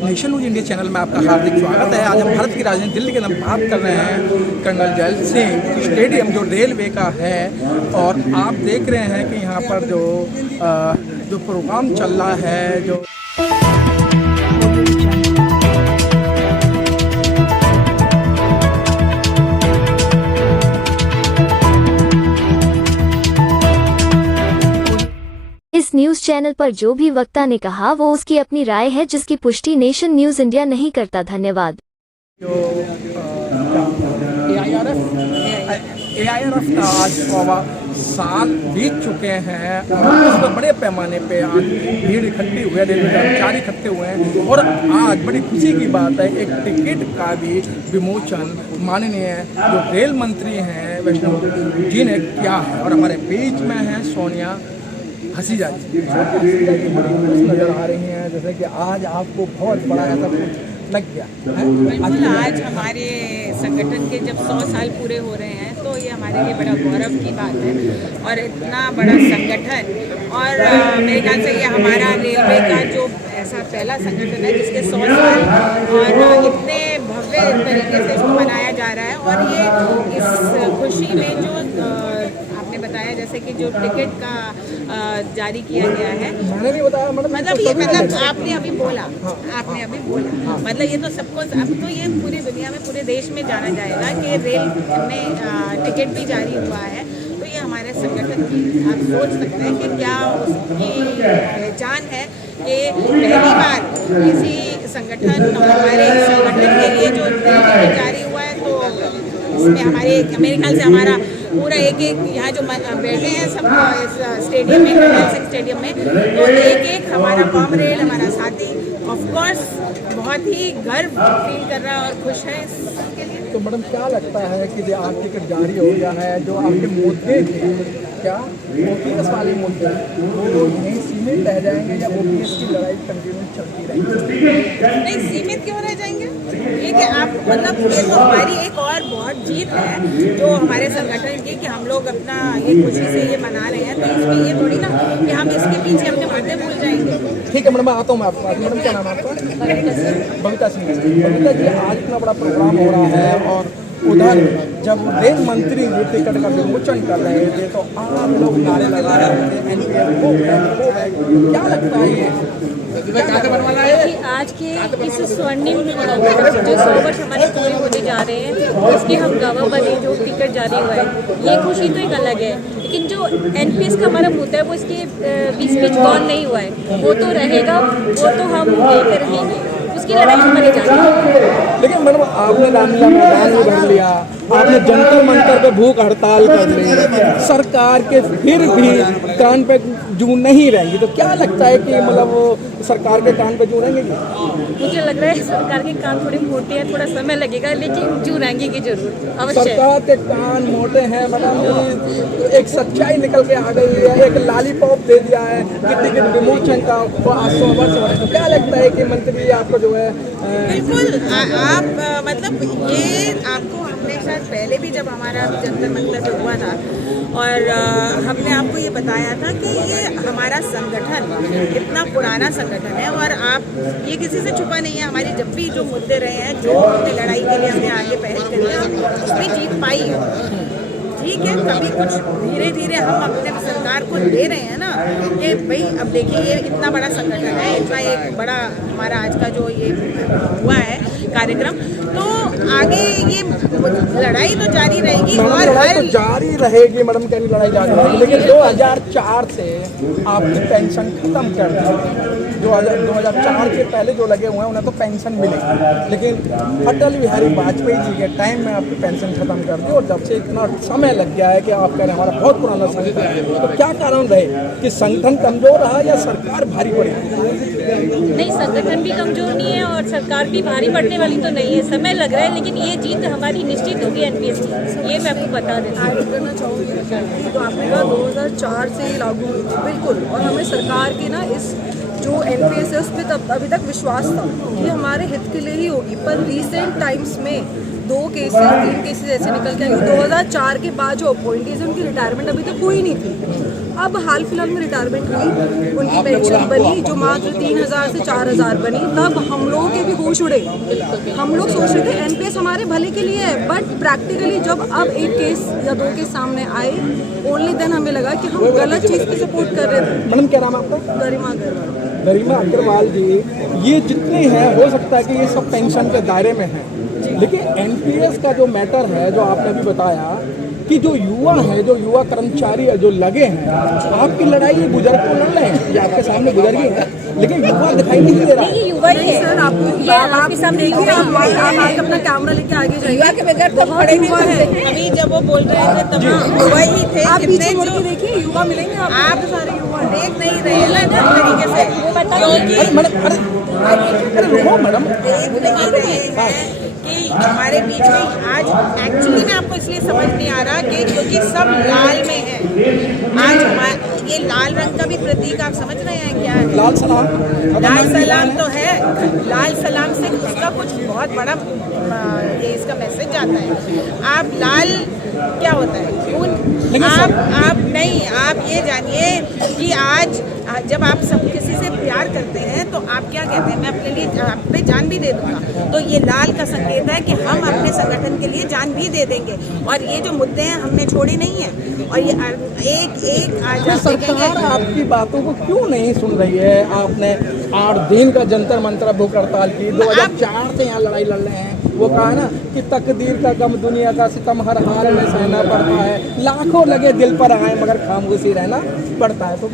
Nation news India channel में आपका हार्दिक स्वागत है। आज हम भारत की राजधानी दिल्ली के अंदर बात कर रहे हैं कर्नल जैल सिंह स्टेडियम जो रेलवे का है, और आप देख रहे हैं कि यहाँ पर जो प्रोग्राम चल रहा है, जो इस न्यूज चैनल पर जो भी वक्ता ने कहा वो उसकी अपनी राय है, जिसकी पुष्टि नेशन न्यूज इंडिया नहीं करता। धन्यवाद। जो AIRF का आज 1.25 साल बीत चुके हैं और इसमें बड़े पैमाने पे आज भीड़ इकट्ठी हुई है, रेलवे कर्मचारी इकट्ठे हुए हैं। और आज बड़ी खुशी की बात है, एक टिकट का भी विमोचन माननीय जो रेल मंत्री हैं वैष्णो जी ने किया है। और हमारे बीच में हैं सोनिया हसीजा जी बड़ी खुश नज़र आ रही हैं, जैसे कि आज आपको बहुत बड़ा ऐसा कुछ लग गया है। बिल्कुल, आज हमारे संगठन के जब 100 साल पूरे हो रहे हैं तो ये हमारे लिए बड़ा गौरव की बात है। और इतना बड़ा संगठन, और मेरे ख्याल से ये हमारा रेलवे का जो ऐसा पहला संगठन है जिसके 100 साल और इतने भव्य तरीके से इसको मनाया जा रहा है। और ये इस खुशी में जो आपने बताया, जैसे कि जो टिकट का जारी किया गया है, मैंने नहीं बताया मतलब आपने अभी बोला, मतलब ये तो सबको, अब तो ये पूरी दुनिया में, पूरे देश में जाना जाएगा कि रेल में टिकट भी जारी हुआ है। तो ये हमारे संगठन की, आप सोच सकते हैं कि क्या उसकी पहचान है कि पहली बार किसी संगठन, हमारे संगठन के लिए जो टिकट जारी हुआ है। तो इसमें मेरे ख्याल से हमारा पूरा एक यहाँ जो बैठे हैं सब इस स्टेडियम में, कर्नल सिंह स्टेडियम में, तो एक हमारा कॉमरेड, हमारा साथी ऑफकोर्स बहुत ही गर्व फील कर रहा है और खुश है इसके लिए। तो मैडम क्या लगता है कि जो आज टिकट जारी हो गया है, जो आपके मुद्दे थे, क्या OPS वाले मुद्दे वो यहीं सीमित रह जाएंगे या OPS की लड़ाई कंटिन्यू चलती रहेगी? नहीं, सीमित क्यों रह जाएंगे? ये कि आप, मतलब ये तो हमारी एक और बहुत जीत है जो हमारे संगठन की, कि हम लोग अपना ये खुशी से ये मना रहे हैं। तो इसमें ये थोड़ी ना कि हम इसके पीछे अपने मुद्दे भूल जाएंगे। ठीक है मैडम, आता हूँ मैं आपके पास। मैडम क्या नाम है आपका? बबीता सिंह। बबीता जी, आज इतना बड़ा प्रोग्राम हो रहा है और उधर जब रेल मंत्री टिकट का विमोचन कर रहे थे तो आम लोग नारे लगा रहे थे NPF हो गए। क्या लगता है ये आज के इस स्वर्णिम जो 100 वर्ष हमारे पूरे होने जा रहे हैं, उसके हम गवाह बने, जो टिकट जारी हुआ है, ये खुशी तो एक अलग है। लेकिन जो NPS का हमारा मुद्दा है वो इसके बीच गौन नहीं हुआ है, वो तो रहेगा, वो तो हम लेकर रहेंगे, उसकी लड़ाई हमारी जारी है। लेकिन मैडम आपने रामलीला मैदान में भर लिया, आपने जंतर मंतर पे भूख हड़ताल कर ली, सरकार के फिर भी कान पे जू नहीं रहेंगी, तो क्या लगता है कि मतलब वो सरकार के कान पे जू रहेंगे? मुझे लग रहा है सरकार के कान थोड़े मोटे हैं, थोड़ा समय लगेगा, लेकिन जू रहेंगे की जरूर अवश्य। सरकार के कान मोटे हैं मैडम, एक सच्चाई निकल के आ गई है, एक लॉलीपॉप दे दिया है कि टिकट विमोचन का वो आज 100 वर्ष हो रहे हैं। तो क्या लगता है कि मंत्री आपको जो है बिल्कुल, आप मतलब ये आपको हमने शायद पहले भी जब हमारा जंतर मंतर पे हुआ था और हमने आपको ये बताया था कि ये हमारा संगठन इतना पुराना संगठन है और आप ये किसी से छुपा नहीं है। हमारी जब भी जो मुद्दे रहे हैं, जो हमने लड़ाई के लिए हमने आगे पहल करी है, हम उसमें जीत पाई है। ठीक है, कभी कुछ धीरे धीरे हम अपने सरकार को दे रहे हैं ना कि भाई अब देखिए ये इतना बड़ा संगठन है, इतना एक बड़ा हमारा आज का जो ये हुआ है कार्यक्रम, तो आगे ये लड़ाई तो जारी रहेगी। और लड़ाई तो जारी रहेगी मैडम, कह रही लड़ाई जारी रहेगी। लेकिन 2004 से आपकी पेंशन खत्म कर दी। 2004 के पहले जो लगे हुए हैं उन्हें तो पेंशन मिलेगी, लेकिन अटल बिहारी वाजपेयी जी के टाइम में आपकी पेंशन खत्म कर दी और जब से इतना समय लग गया है कि आप कह रहे हैं हमारा बहुत पुराना संगठन है। तो क्या कारण रहे कि संगठन कमजोर रहा या सरकार भारी पड़ी? नहीं, संगठन भी कमजोर नहीं है और सरकार भी भारी पड़ने वाली तो नहीं है, समय लग रहा है, लेकिन ये जीत हमारी निश्चित होगी NPS की, ये मैं आपको बता देती हूँ। करना चाहूँगी, तो आपने कहा 2004 से लागू हुई थी, बिल्कुल, और हमें सरकार की ना इस जो NPS है उस पर तब अभी तक विश्वास था कि हमारे हित के लिए ही होगी। पर रिसेंट टाइम्स में 2 केसेस 3 केसेस ऐसे निकल के आए। 2004 के बाद जो अपॉइंटीज है उनकी रिटायरमेंट अभी तक हुई नहीं थी। अब हाल फिलहाल में रिटायरमेंट हुई, उनकी पेंशन बनी जो मात्र 3,000 से 4,000 बनी, तब हम लोगों के भी होश उड़े। हम लोग सोच रहे थे एनपीएस हमारे भले के लिए है, बट प्रैक्टिकली जब अब एक केस या 2 केस सामने आए, ओनली देन हमें लगा कि हम गलत चीज़ पे सपोर्ट कर रहे थे। मैडम क्या नाम है आपका? गरिमा अग्रवाल। गरिमा अग्रवाल जी, ये जितने हैं हो सकता है कि ये सब पेंशन के दायरे में हैं, लेकिन एनपीएस का जो मैटर है, जो आपने भी बताया कि जो युवा है, जो युवा कर्मचारी है, जो लगे हैं, आपकी लड़ाई ये बुजुर्ग को लड़ रहे हैं, ये आपके सामने गुजर गई है, लेकिन युवा दिखाई नहीं दे रहा है। ये युवा ही है सर, आपके सामने देखिए, आप आगे अपना कैमरा लेके आगे जाइए। युवा के बगैर तो खड़े नहीं युवा है। अभी जब वो बोल रहे थे तब युवा ही थे। आप कितने पीछे मुड़ जो के देखिए, युवा मिलेंगे आप सारे युवा। देख नहीं रहे ना जिस तरीके से, क्योंकि अरे मैडम, अरे रुको मैडम, देख नहीं रहे हैं कि हमारे बीच में आज एक्चुअली में आपको इसलिए समझ नहीं आ रहा कि क्योंकि सब लाल में है। आज ये लाल रंग का भी प्रतीक आप समझ रहे हैं क्या है? लाल सलाम, लाल सलाम तो है, लाल सलाम से उसका कुछ बहुत बड़ा ये इसका मैसेज जाता है। आप लाल क्या होता है? खून। आप नहीं, आप ये जानिए कि आज जब आप सब किसी से प्यार करते हैं तो आप क्या कहते हैं, मैं अपने लिए अपने जान भी दे दूंगा, तो ये लाल का संकेत है कि हम अपने संगठन के लिए जान भी दे देंगे। और ये जो मुद्दे हैं हमने छोड़े नहीं है, और ये एक आज तो सरकार आपकी बातों को क्यों नहीं सुन रही है? आपने 8 दिन का जंतर मंतर भूख हड़ताल की, 2004 से यहाँ लड़ाई लड़ रहे हैं। वो कहा ना कि तकदीर का गम दुनिया का सितम हर हाल में सहना पड़ता है, लाखों लगे दिल पर आए मगर खामोशी रहना पड़ता है। तो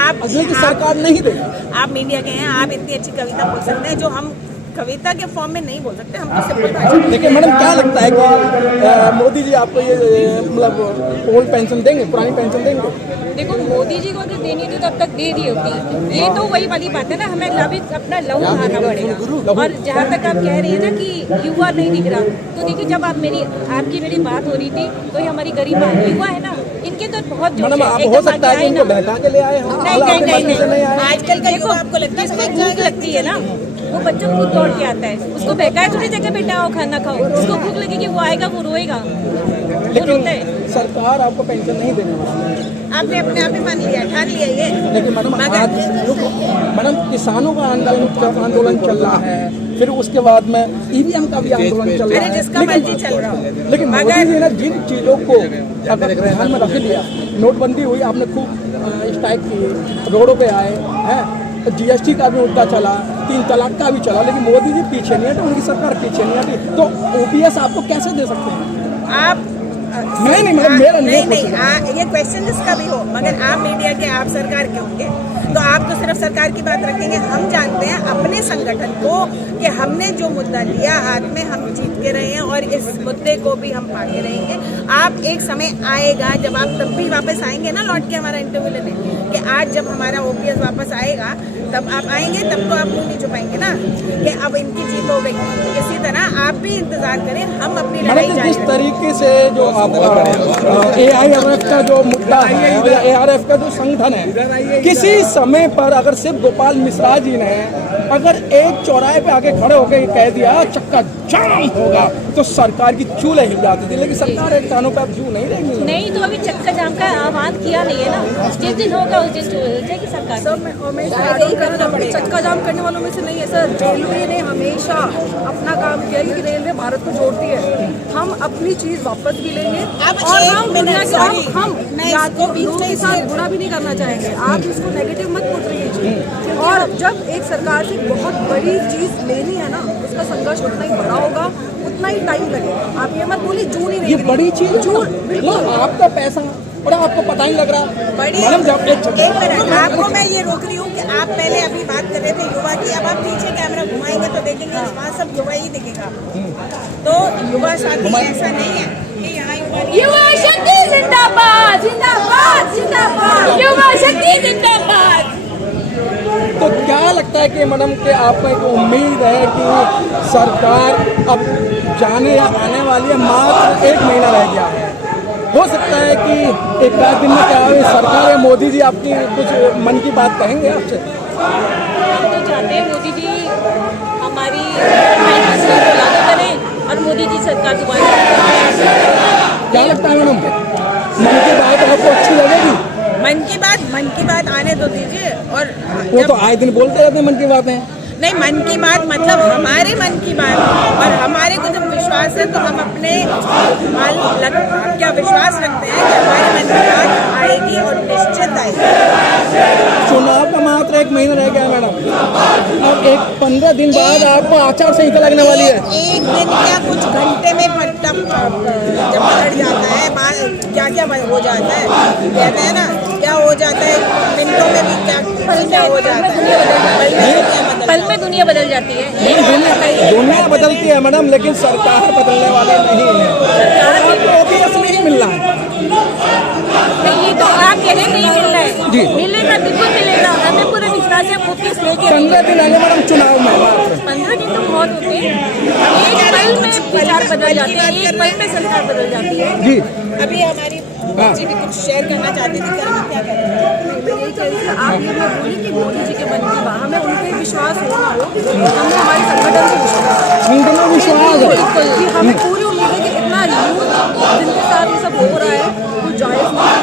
आप सरकार नहीं रही। आप मीडिया के हैं, आप इतनी अच्छी कविता बोल सकते हैं जो हम कविता के फॉर्म में नहीं बोल सकते, हम तो सिंपल भाषा में। देखिए मैडम, क्या लगता है कि मोदी जी आपको ये मतलब ओल्ड पेंशन देंगे, पुरानी पेंशन देंगे? देखो, मोदी जी को अगर देनी थी तो अब तक दे दी होती। ये तो वही वाली बात है ना, हमें अभी अपना लहू बहाना पड़ेगा। और जहाँ तक आप कह रही है ना कि युवा नहीं दिख रहा, तो देखिए जब आपकी मेरी बात हो रही थी तो ये हमारी गरिमा युवा है ना, इनके तो बहुत जोश मैडम, है, आप एकदम हो सकता है कि आगे इनको आए ना। बहका के ले आए हो। नहीं। आजकल का युवा आपको लगता है जिसको भूख लगती है ना, वो बच्चा खुद दौड़ के आता है। उसको बहकाए थोड़ी जगह बेटा आओ खाना खाओ, उसको भूख लगेगी वो आएगा, वो रोएगा, वो रोता है। सरकार आपको पेंशन नहीं देने वाली है। आपने अपने आप ही मान लिया, ठान लिया ये। लेकिन मैडम आज मैडम किसानों का आंदोलन चल रहा है, फिर उसके बाद में ईवीएम का भी आंदोलन चल रहा है। जिसका मर्जी चल रहा हो, लेकिन मोदी जी ने जिन चीज़ों को अगर ध्यान में रख लिया, नोटबंदी हुई, आपने खूब स्ट्राइक की, रोडों पे आए हैं, जीएसटी का भी मुद्दा चला, 3 तलाक का भी चला, लेकिन मोदी जी पीछे नहीं हटे, उनकी सरकार पीछे नहीं हटी। तो ओपीएस आपको कैसे दे सकते हैं? आप नहीं मैडम, मेरा नहीं, ये क्वेश्चन जिसका भी हो, मगर आप मीडिया के, आप सरकार के होंगे तो आप तो सिर्फ सरकार की बात रखेंगे। हम जानते हैं अपने संगठन को कि हमने जो मुद्दा लिया हाथ में, हम जीत के रहे हैं और इस मुद्दे को भी हम पाके रहेंगे। आप एक समय आएगा जब आप तब भी वापस आएंगे ना लौट के हमारा इंटरव्यू लेने, कि आज जब हमारा ओपीएस वापस आएगा तब आप आएंगे, तब तो आप मुँह नहीं छुपाएंगे ना कि अब इनकी जीत हो गई। इसी तरह आप भी इंतजार करें, हम अपनी लड़ाई जारी जिस तरीके से जो AIRF का जो मुद्दा है या ARF का जो संगठन है, किसी समय पर अगर शिव गोपाल मिश्रा जी ने अगर एक चौराहे पे आके खड़े होकर कह दिया चक्का जाम होगा, तो सरकार की चूल्हे हिल जाती थी। लेकिन सरकार एक कानों पे अब जू नहीं रहेगी। नहीं, तो अभी चक्का जाम का आह्वान किया नहीं है ना, जिस दिन होगा उस दिन हो जाएगी सरकार। चक्का जाम करने वालों में से नहीं है सर। रेलवे ने हमेशा अपना काम किया क्योंकि रेलवे भारत को जोड़ती है। हम अपनी चीज वापस भी लेंगे और हम दुनिया के लोगों के साथ बुरा भी नहीं करना चाहेंगे। आप इसको नेगेटिव मत पुट रहिए। और जब एक सरकार से बहुत बड़ी चीज लेनी है ना, उसका संघर्ष उतना ही बड़ा होगा, उतना ही टाइम लगेगा। आप ये मत बोलिए जून ही नहीं, ये बड़ी चीज बिल्कुल आपका पैसा और आपको पता ही लग रहा। मैडम जब एक मिनट, आपको मैं ये रोक रही हूँ कि आप पहले अभी बात कर रहे थे युवा की, अब आप पीछे कैमरा घुमाएंगे तो देखेंगे वहाँ सब युवा ही दिखेगा। तो युवा साथी ऐसा नहीं है कि यहाँ युवा शक्ति जिंदाबाद, जिंदाबाद, जिंदाबाद, युवा शक्ति जिंदाबाद। तो क्या लगता है कि मैडम के आपको एक उम्मीद है कि सरकार अब जाने या आने वाली है, मात्र 1 महीना रह गया है, हो सकता है कि एक आध दिन में क्या है सरकार या मोदी जी आपकी कुछ मन की बात कहेंगे आपसे? हम तो चाहते हैं मोदी जी हमारी लागू करें और मोदी जी सरकार दोबारा। क्या लगता है मैडम, मन की बात आपको अच्छी लगेगी? मन की बात तो दीजिए। और वो तो आए दिन बोलते रहते हैं मन की बातें। नहीं, मन की बात मतलब हमारे मन की बात, और हमारे को जब विश्वास है तो हम अपने क्या विश्वास रखते हैं कि हमारे मन की बात आएगी और निश्चित आएगी। चुनाव का मात्र 1 महीना रह गया मैडम, अब 15 दिन बाद आपको आचार संहिता लगने वाली है। एक दिन क्या, कुछ घंटे में जब पलट जाता है, क्या क्या हो जाता है, कहते हैं ना क्या हो जाता है, मिनटों में भी क्या हो जाता है, पल में दुनिया बदल जाती है। दुनिया बदलती है मैडम, लेकिन सरकार बदलने वाली नहीं है। आपको ओपीएस नहीं मिल रहा है। ये तो आप कह रहे नहीं मिल रहा है, जी। मिलेगा, बिल्कुल मिलेगा, हमें पूरा विश्वास है। ओपीएस लेके 15 दिन आगे मैडम चुनाव में, 15 दिन तो बहुत होते हैं। एक पल में विचार बदल जाते हैं, एक पल में सरकार बदल जाती है। जी अभी हमारी बच्ची भी कुछ शेयर करना चाहती थी, क्या करें? मैं यही कह रही थी, आप ये मत बोलिए कि मोदी जी के मन की बात, हमें उन पे विश्वास हो ना हो, हमें हमारे संगठन पे विश्वास है। उनका विश्वास है। बिल्कुल, कि हमें पूरी उम्मीद है कि इतना यूथ जिनके साथ ये सब हो रहा है वो जायज़ नहीं है।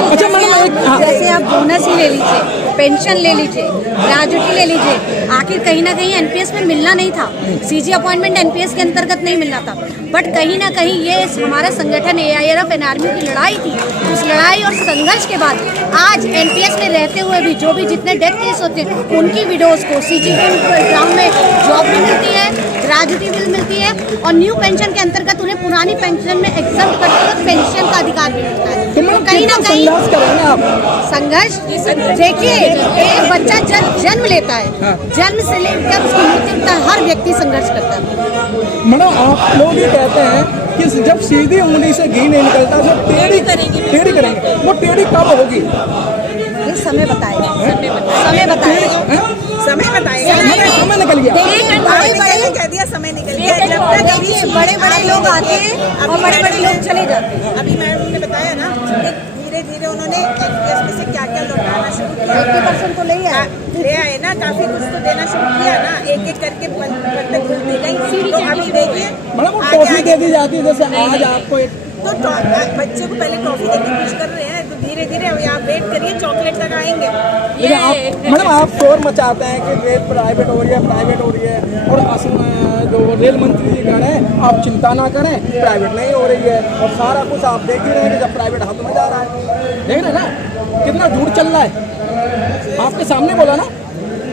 और अच्छा मैडम एक जैसे आप बोनस ही ले लीजिए, पेंशन ले लीजिए, ग्रेजुटी ले लीजिए, आखिर कहीं ना कहीं एनपीएस में मिलना नहीं था, सीजी अपॉइंटमेंट एनपीएस के अंतर्गत नहीं मिलना था, बट कहीं ना कहीं ये हमारा संगठन एआईआरएफ एनआरएमयू की लड़ाई थी। उस लड़ाई और संघर्ष के बाद आज एनपीएस में रहते हुए भी जो भी जितने डेथ केस होते हैं उनकी विडोज को सीजी ग्राउंड में जॉब भी मिलती है, ग्रेजुटी भी मिलती है, और न्यू पेंशन के अंतर्गत उन्हें पुरानी पेंशन में एग्जम्प्ट करते हुए पेंशन का अधिकार भी मिलता है। तो कहीं ना कहीं संघर्ष, देखिए एक बच्चा जब जन्म लेता है, जन्म से लेकर उसकी मृत्यु तक हर व्यक्ति संघर्ष करता है। मैडम आप लोग ये कहते हैं कि जब सीधी उंगली से घी नहीं निकलता तो टेढ़ी करेंगे, वो टेढ़ी कब होगी? ये समय बताएगा, समय बताएगा, समय बताएगा। समय निकल गया, कह दिया समय निकल गया। जब तक देखिए बड़े बड़े लोग आते हैं और बड़े बड़े लोग चले जाते हैं। अभी मैम ने बताया ना कि धीरे धीरे उन्होंने एनपीएस में से क्या क्या लौटाना शुरू किया, 80% तो ले आए ना, काफी कुछ तो देना शुरू किया ना, एक एक करके पत्ते खुलते गई। तो अभी देखिए मैडम वो टॉफी दे दी जाती है, जैसे आज आपको एक तो बच्चे को पहले टॉफी देके खुश कर रहे हैं, तो धीरे धीरे अभी आप वेट करिए, चॉकलेट तक आएंगे। मैडम आप शोर मचाते हैं कि रेल प्राइवेट हो रही है, और जो रेल मंत्री जी कह रहे हैं आप चिंता ना करें, प्राइवेट नहीं हो रही है, और सारा कुछ आप देख ही रहे हैं कि जब प्राइवेट हाथों में जा रहा है। देख रहे हैं ना कितना झूठ चल रहा है, आपके सामने बोला ना।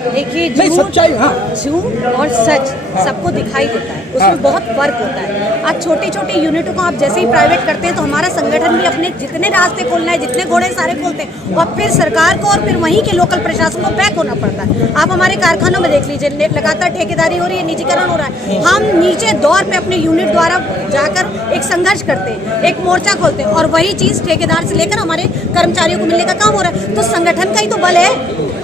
देखिए नहीं सच्चाई, हाँ झूठ और सच सबको दिखाई देता है, उसमें बहुत फर्क होता है। आज छोटी छोटी यूनिटों को आप जैसे ही प्राइवेट करते हैं तो हमारा संगठन भी अपने जितने रास्ते खोलना है, जितने घोड़े सारे खोलते हैं, और फिर सरकार को और फिर वहीं के लोकल प्रशासन को बैक होना पड़ता है। आप हमारे कारखानों में देख लीजिए, लगातार ठेकेदारी हो रही है, निजीकरण हो रहा है। हम नीचे दौर पे अपने यूनिट द्वारा जाकर एक संघर्ष करते हैं, एक मोर्चा खोलते हैं, और वही चीज ठेकेदार से लेकर हमारे कर्मचारियों को मिलने का काम हो रहा है। तो संगठन का ही तो बल है।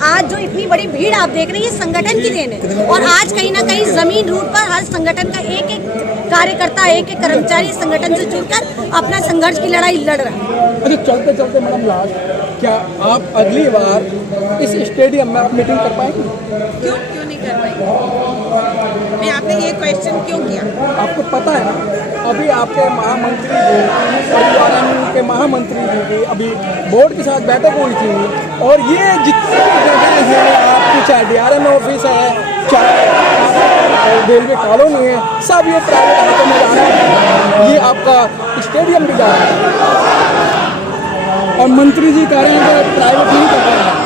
आज जो इतनी बड़ी भीड़ आप देख रही है संगठन की देन है, और आज कहीं ना कहीं जमीन रूट पर हर संगठन का एक एक कार्यकर्ता, एक एक कर्मचारी संगठन से जुड़कर अपना संघर्ष की लड़ाई लड़ रहा है। अच्छा चलते चलते मैडम लास्ट, क्या आप अगली बार इस स्टेडियम में आप मीटिंग कर पाएंगे? क्यों नहीं कर पाएंगे? नहीं, आपने ये क्वेश्चन क्यों किया? आपको पता है ना अभी आपके महामंत्री जी और के महामंत्री जी की अभी बोर्ड के साथ बैठक हुई थी, और ये जितने जगह हैं आपकी, चाहे DRM ऑफिस है, चाहे रेलवे कॉलोनी है, सब ये प्राइवेट हाथों में जा रहा है। ये आपका स्टेडियम भी जा रहा है, और मंत्री जी कह रहे हैं कि प्राइवेट नहीं कर रहे हैं।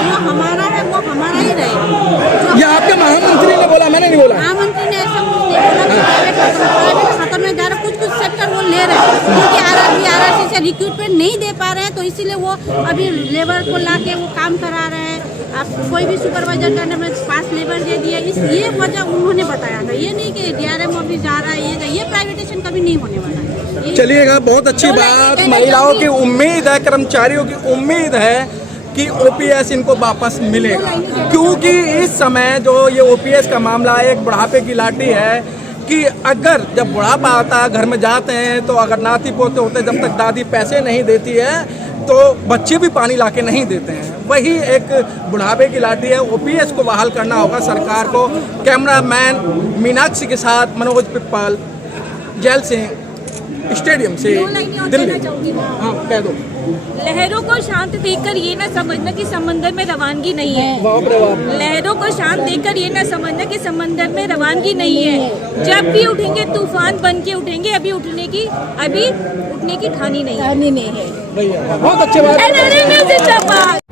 जो हमारा है वो हमारा ही रहेगा। ये आपके महामंत्री ने बोला, मैंने नहीं बोला। महामंत्री ने ऐसा कुछ नहीं बोला कि प्राइवेट खत्म में जा रहा, कुछ सेक्टर वो ले रहे हैं, क्योंकि आरआरसी से रिक्रूटमेंट नहीं दे पा रहे हैं, तो इसीलिए वो अभी लेबर को ला के वो काम करा रहे हैं। आप कोई भी सुपरवाइजर करने में 5 लेबर दे दिया, ये वजह उन्होंने बताया था। ये नहीं कि DRM ऑफिस जा रहा है, ये प्राइवेटेशन कभी नहीं होने वाला है। चलिएगा, बहुत अच्छी बात। महिलाओं की उम्मीद है, कर्मचारियों की उम्मीद है कि ओपीएस इनको वापस मिलेगा, क्योंकि इस समय जो ये ओपीएस का मामला है एक बुढ़ापे की लाठी है कि अगर जब बुढ़ापा आता है, घर में जाते हैं, तो अगर नाती पोते होते, जब तक दादी पैसे नहीं देती है तो बच्चे भी पानी लाके नहीं देते हैं। वही एक बुढ़ापे की लाठी है। ओपीएस को बहाल करना होगा सरकार को। कैमरामैन मीनाक्षी के साथ मनोज पिप्पल, जैल सिंह, स्टेडियम से दो लाइनें और दिल्ली। कहना चाहूंगी मैं। हाँ कह दो। लहरों को शांत देखकर ये ना समझना कि समंदर में रवानगी नहीं है। बाप रे बाप। लहरों को शांत देखकर ये ना समझना कि समंदर में रवानगी नहीं है। जब भी उठेंगे तूफान बन के उठेंगे, अभी उठने की ठानी नहीं है। भैया बहुत अच्छे बात। NRA म्यूजिक जिंदाबाद।